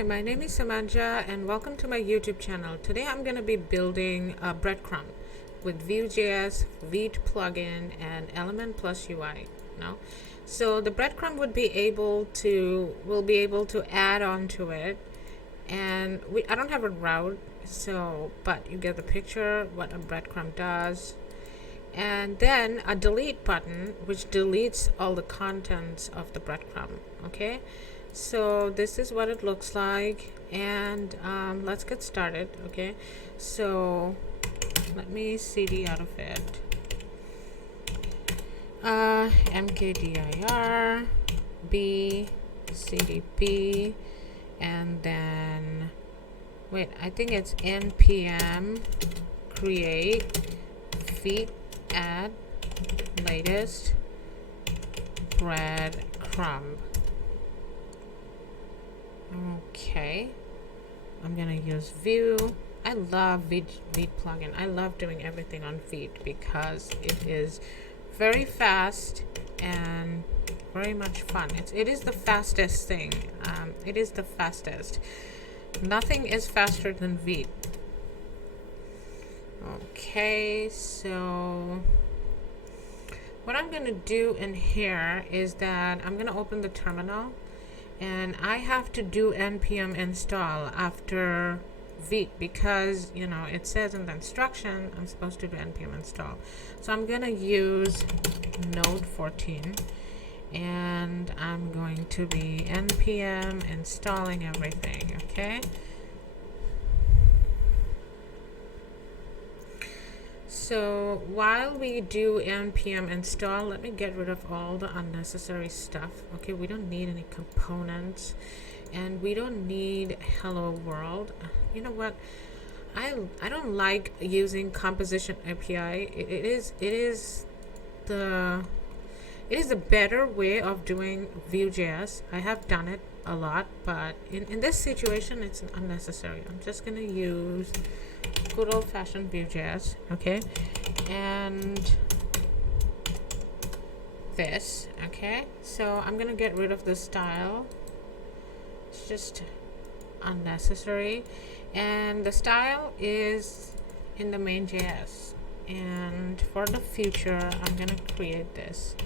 Hi, my name is Samanja and welcome to my YouTube channel. Today I'm going to be building a BreadCrumb with Vue.js, Vite plugin, and Element Plus UI. So the BreadCrumb will be able to add on to it, and I don't have a route, but you get the picture what a BreadCrumb does. And then a delete button which deletes all the contents of the breadcrumb. Okay, so this is what it looks like, and let's get started. Okay, so let me cd out of it, mkdir b cdp, and then I think it's npm create Vite add latest breadcrumb. Okay, I'm gonna use Vue. I love Vite plugin. I love doing everything on Vite because it is very fast and very much fun. It is the fastest thing. It is the fastest. Nothing is faster than Vite. Okay, so what I'm going to do in here is that I'm going to open the terminal, and I have to do npm install after Vite because it says in the instruction I'm supposed to do npm install. So I'm going to use node 14, and I'm going to be npm installing everything. Okay, so while we do npm install, let me get rid of all the unnecessary stuff. Okay, we don't need any components, and we don't need hello world. You know what, I don't like using composition API. It is the better way of doing Vue.js. I have done it a lot, but in this situation it's unnecessary. I'm just gonna use good old-fashioned Vue.js. Okay, and this. Okay, so I'm gonna get rid of the style. It's just unnecessary, and the style is in the main.js, and for the future I'm gonna create this.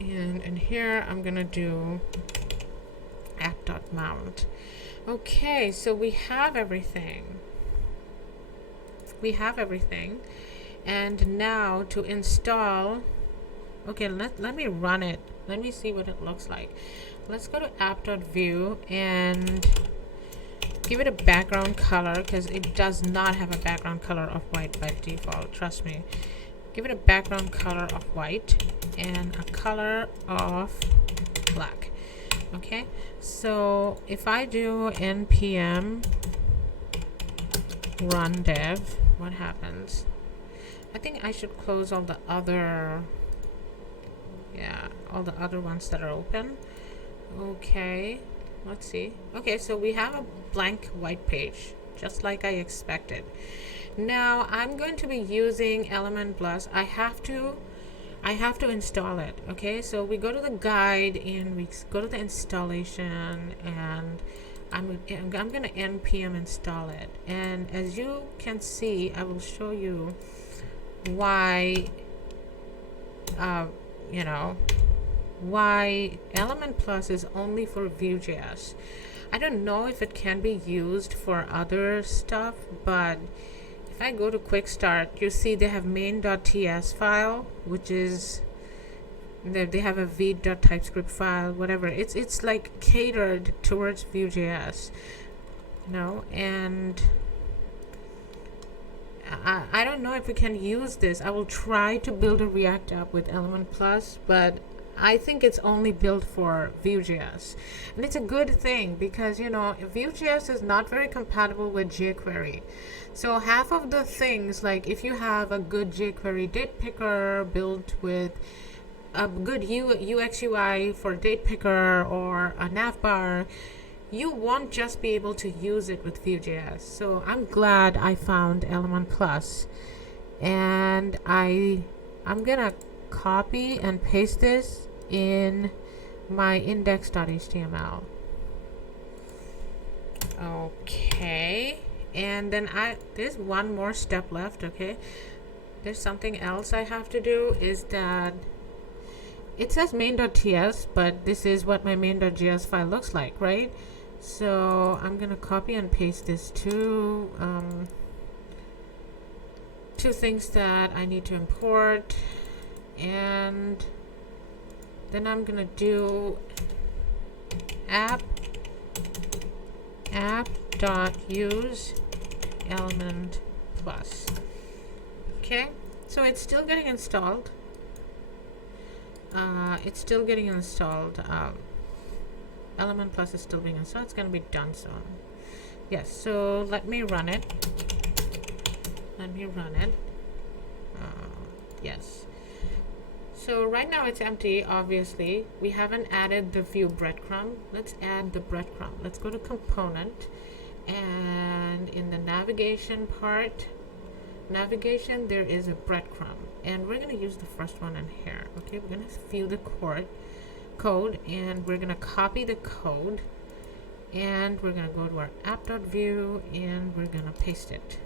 And in here I'm gonna do app.mount. Okay, so we have everything. And now to install, okay, let me run it. Let me see what it looks like. Let's go to app.vue and give it a background color, because it does not have a background color of white by default, trust me. Give it a background color of white and a color of black. Okay, so if I do npm run dev, what happens? I think I should close all the other ones that are open. Okay, let's see. Okay, so we have a blank white page, just like I expected. Now I'm going to be using Element Plus. I have to install it. Okay, so we go to the guide and we go to the installation, and I'm gonna npm install it. And as you can see, I will show you why why Element Plus is only for Vue.js. I don't know if it can be used for other stuff, but if I go to quick start, you see they have main.ts file, which is they have a vite.typescript file, whatever. It's like catered towards Vue.js, and I don't know if we can use this. I will try to build a React app with Element Plus, but I think it's only built for Vue.js, and it's a good thing because Vue.js is not very compatible with jQuery. So half of the things, like if you have a good jQuery date picker built with a good UX UI for date picker or a navbar, you won't just be able to use it with Vue.js. So I'm glad I found Element Plus, and I'm gonna copy and paste this in my index.html. Okay, and then there's one more step left. Okay, there's something else I have to do, is that it says main.ts, but this is what my main.js file looks like, right? So I'm gonna copy and paste this two things that I need to import, and then I'm gonna do app.use element plus. Okay, so it's still getting installed. Element plus is still being installed. It's going to be done soon. Yes, so let me run it. Yes. So right now it's empty, obviously. We haven't added the view breadcrumb. Let's add the breadcrumb. Let's go to component, and in the navigation part, there is a breadcrumb, and we're going to use the first one in here. Okay, we're going to view the code, and we're going to copy the code, and we're going to go to our app.view, and we're going to paste it.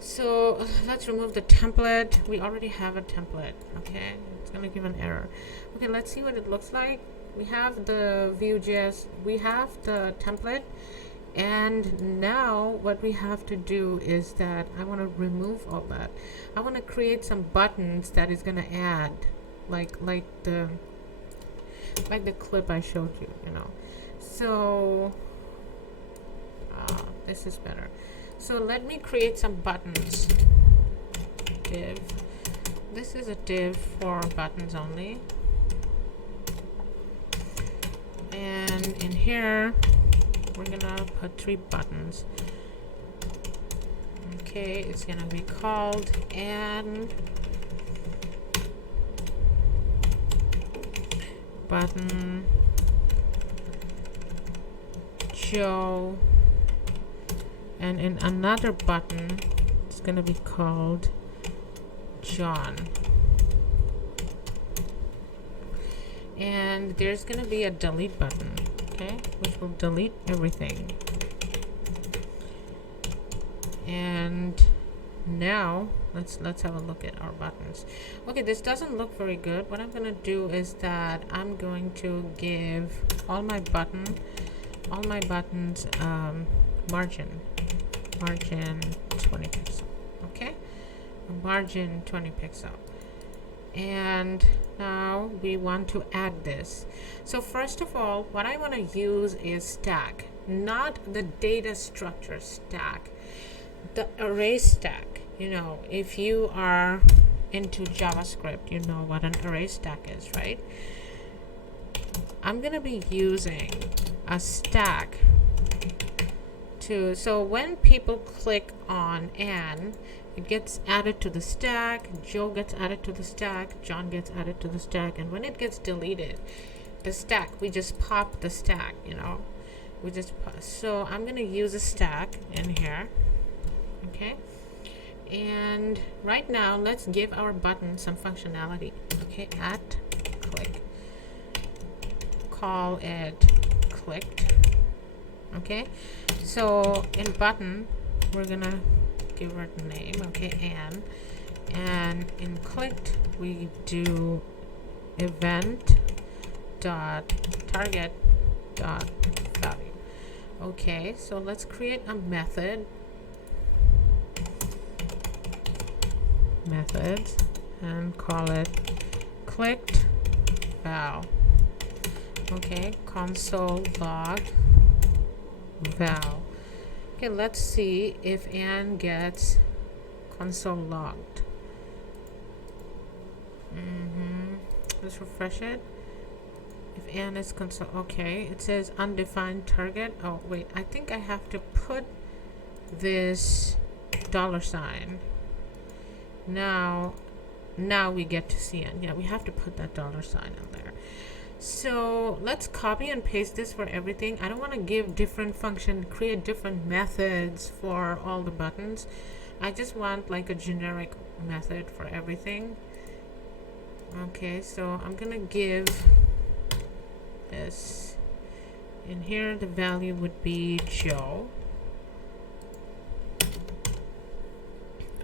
So let's remove the template. We already have a template. Okay, it's going to give an error. Okay, let's see what it looks like. We have the Vue.js, we have the template, and now what we have to do is that I want to remove all that. I want to create some buttons that is going to add, like the clip I showed you, So this is better. So let me create some buttons. Div. This is a div for buttons only. And in here, we're gonna put 3 buttons. Okay, it's gonna be called Ann button, Joe, and in another button it's gonna be called John. And there's gonna be a delete button, okay, which will delete everything. And now let's have a look at our buttons. Okay, this doesn't look very good. What I'm gonna do is that I'm going to give all my buttons margin 20 pixel. Okay, margin 20 pixel. And now we want to add this. So first of all, what I want to use is stack, not the data structure stack, the array stack. If you are into JavaScript, you know what an array stack is, right? I'm gonna be using a stack so when people click on Ann, it gets added to the stack, Joe gets added to the stack, John gets added to the stack, and when it gets deleted, the stack, we just pop the stack, so I'm gonna use a stack in here. Okay, and right now let's give our button some functionality. Okay, at click, call it clicked. Okay, so in button we're gonna give her the name, okay, Ann, and in clicked we do event dot target dot value. Okay, so let's create a methods, and call it clicked val. Okay, console log val. Okay, let's see if Ann gets console logged. Let's refresh it. If Ann is console, okay, it says undefined target. Oh wait, I think I have to put this $. Now we get to see it. Yeah, we have to put that $. In there. So let's copy and paste this for everything. I don't want to give different function, create different methods for all the buttons. I just want like a generic method for everything. Okay, so I'm gonna give this in here. The value would be Joe.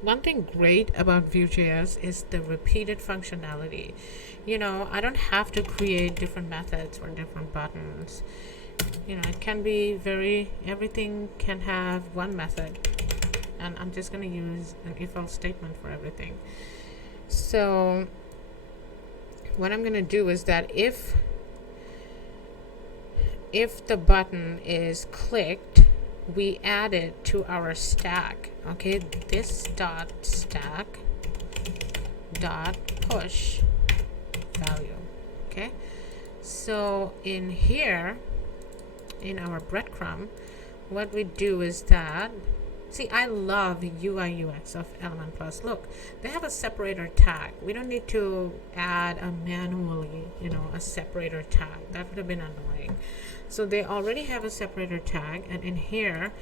One thing great about Vue.js is the repeated functionality. You know, I don't have to create different methods or different buttons. You know, it can be everything can have one method, and I'm just going to use an if-else statement for everything. So what I'm going to do is that if the button is clicked, we add it to our stack. Okay, this dot stack dot push value. Okay, so in here, in our breadcrumb, what we do is that, see, I love UI UX of Element Plus. Look, they have a separator tag. We don't need to add a manually, you know, a separator tag. That would have been annoying. So they already have a separator tag, and in here,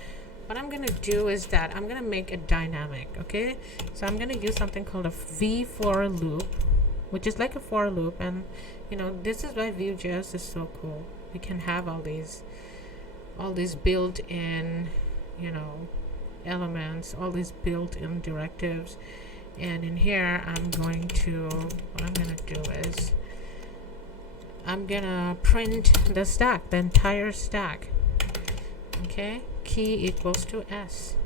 what I'm gonna do is that I'm gonna make it dynamic. Okay, so I'm gonna use something called a V for loop, which is like a for loop, and you know, this is why Vue.js is so cool. We can have all these built-in, you know, elements, all these built-in directives, and in here what I'm gonna do is I'm gonna print the stack, the entire stack. Okay, key equals to S,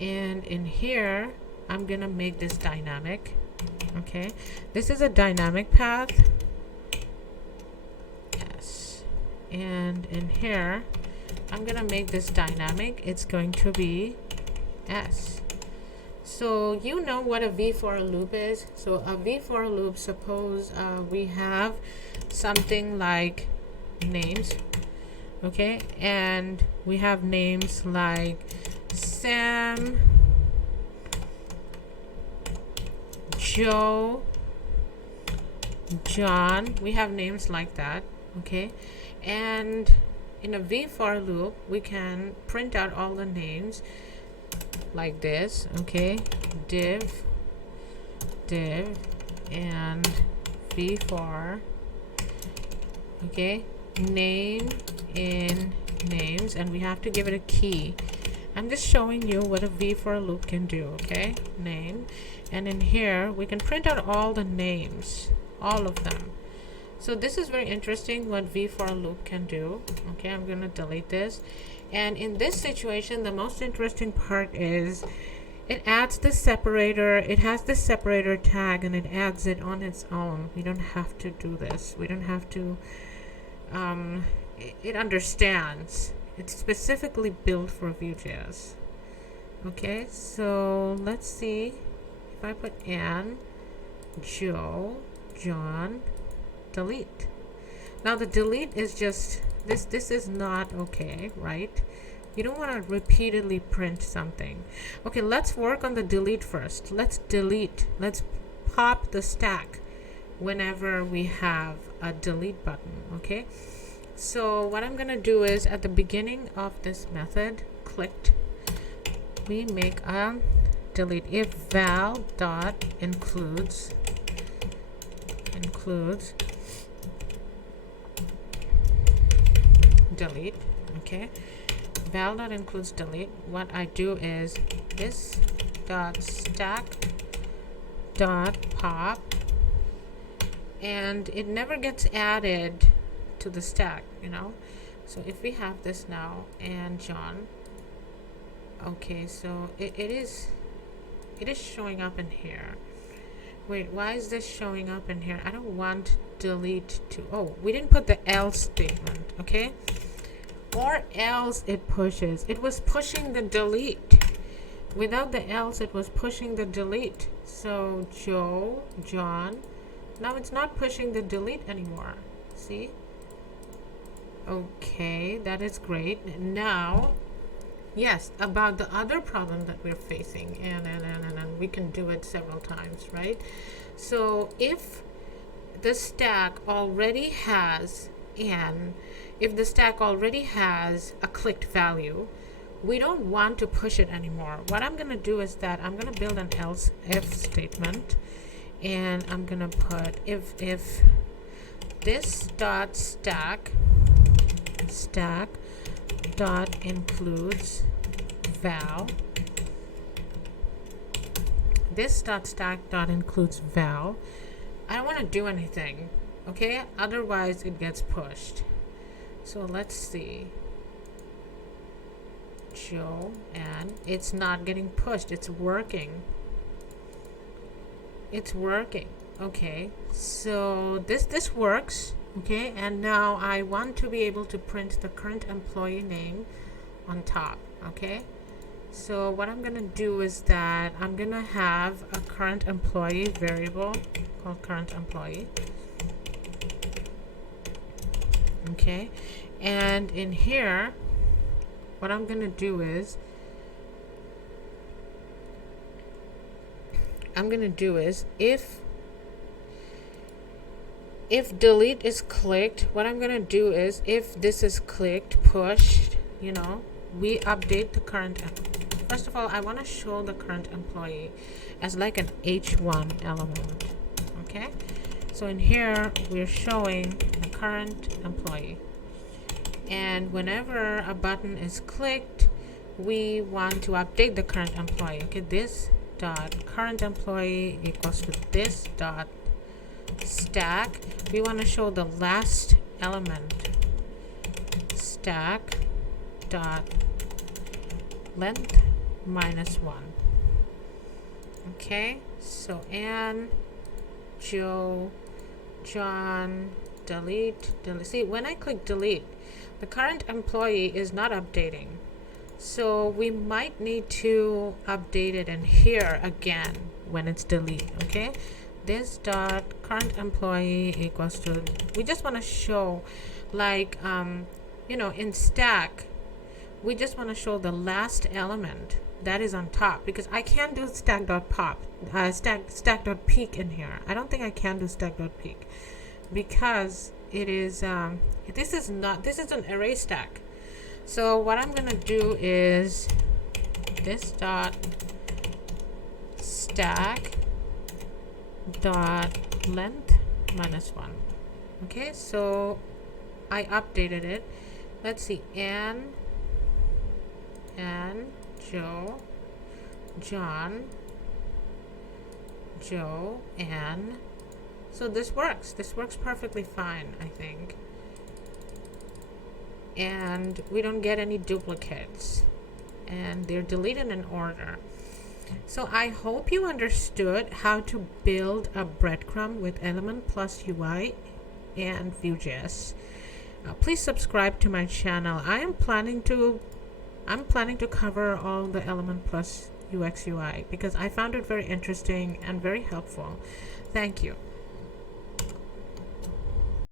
and in here I'm gonna make this dynamic. Okay, this is a dynamic path. Yes, and in here I'm gonna make this dynamic. It's going to be S. So you know what a V for loop is. So a V for loop, suppose we have something like names, okay, and we have names like Sam, Joe, John. We have names like that, okay, and in a V for loop we can print out all the names like this. Okay, div and V for, okay, name in names, and we have to give it a key. I'm just showing you what a V for loop can do. Okay, name, and in here we can print out all the names, all of them. So this is very interesting what V for loop can do. Okay, I'm gonna delete this, and in this situation the most interesting part is it adds the separator. It has the separator tag and it adds it on its own. We don't have to do this. We don't have to it understands. It's specifically built for Vue.js. Okay, so let's see if I put Anne, Joe, John, delete. Now the delete is just this is not okay, right? You don't want to repeatedly print something. Okay, let's work on the delete first. Let's delete. Let's pop the stack whenever we have a delete button. Okay, so what I'm gonna do is at the beginning of this method clicked, we make a delete. If val dot includes delete, okay, val dot includes delete, what I do is this dot stack dot pop, and it never gets added to the stack, you know. So if we have this now and John, okay, so it is showing up in here. Wait, why is this showing up in here? I don't want delete to, oh, we didn't put the else statement, okay, or else it pushes. It was pushing the delete. Without the else, it was pushing the delete. So Joe, John, now it's not pushing the delete anymore. See? Okay, that is great. Now, yes, about the other problem that we're facing, and we can do it several times, right? So if the stack already has if the stack already has a clicked value, we don't want to push it anymore. What I'm going to do is that I'm going to build an else if statement, and I'm gonna put if this dot stack dot includes val, this dot stack dot includes val. I don't want to do anything, okay? Otherwise it gets pushed. So let's see, Joe, and it's not getting pushed. It's working. It's working. Okay, so this works. Okay, and now I want to be able to print the current employee name on top. Okay, so what I'm gonna do is that I'm gonna have a current employee variable called current employee. Okay, and in here what I'm gonna do is if delete is clicked, what I'm gonna do is if this is clicked, pushed, you know, we update the current. First of all, I want to show the current employee as like an H1 element. Okay, so in here we're showing the current employee, and whenever a button is clicked, we want to update the current employee. Okay, this dot current employee equals to this dot stack. We want to show the last element, stack dot length -1. Okay, so Anne, Joe, John, delete. See, when I click delete, the current employee is not updating, so we might need to update it in here again when it's delete. Okay, this dot current employee equals to, we just want to show like you know, in stack we just want to show the last element that is on top, because I can't do stack.pop stack.peek in here. I don't think I can do stack.peek because it is this is an array stack. So what I'm gonna do is this dot stack dot length -1. Okay, so I updated it. Let's see, Anne, Joe, John, Joe, Anne. So this works perfectly fine, I think, and we don't get any duplicates, and they're deleted in order. So I hope you understood how to build a breadcrumb with Element Plus UI and Vue.js. Please subscribe to my channel. I'm planning to cover all the Element Plus UX UI because I found it very interesting and very helpful. Thank you.